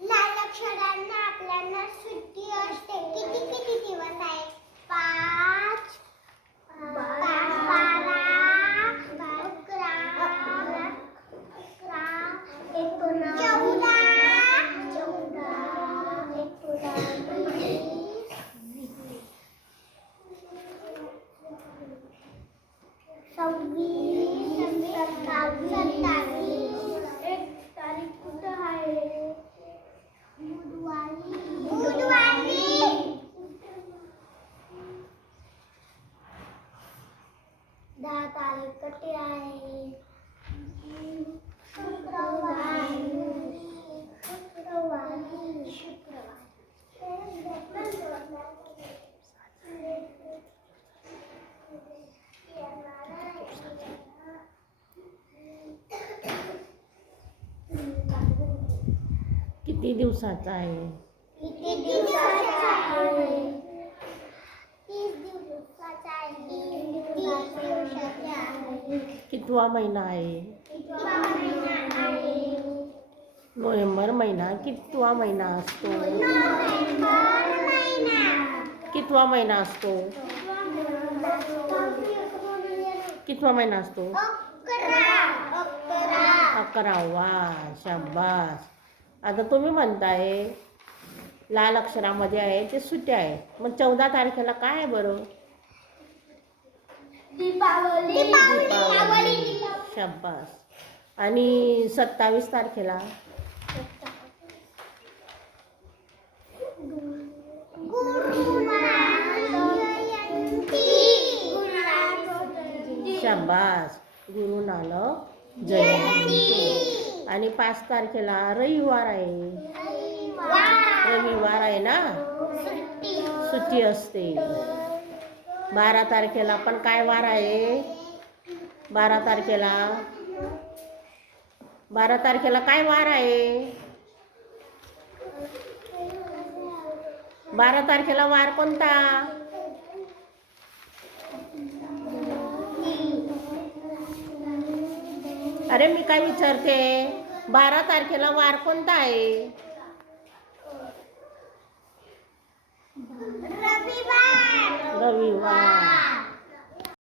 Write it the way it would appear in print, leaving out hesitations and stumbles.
लाल अक्षरांना आपल्याला सुट्टी असते. किती किती दिवस आहे? 5, 12, 11, 14, एक तारीख कुठं आहे? बुधवारी 10 तारीख कधी आहे? किती दिवसाचा आहे? किती दिवसाचा आहे? 30 दिवसाचा आहे. 30 दिवसाचा आहे. कितवा महिना आहे? कितवा महिना आहे? नोव्हेंबर महिना कितवा महिना असतो? नोव्हेंबर महिना कितवा महिना असतो? कितवा महिना असतो? 11वा. शाबास. आता तुम्ही म्हणताय लाल अक्षरामध्ये आहे ते सुट्ट्या आहे. मग 14 तारखेला काय आहे बरं? दीपावली. शाबास. आणि 27 तारखेला? शाबास. गुरु नानक जयंती. आणि 5 तारखेला रविवार आहे. रविवार आहे ना, सुट्टी असते. 12 तारखेला पण काय वार आहे? 12 तारखेला काय वार आहे? 12 तारखेला वार कोणता? अरे मी काय विचारते, 12 तारखेला वार कोणता आहे? रविवार.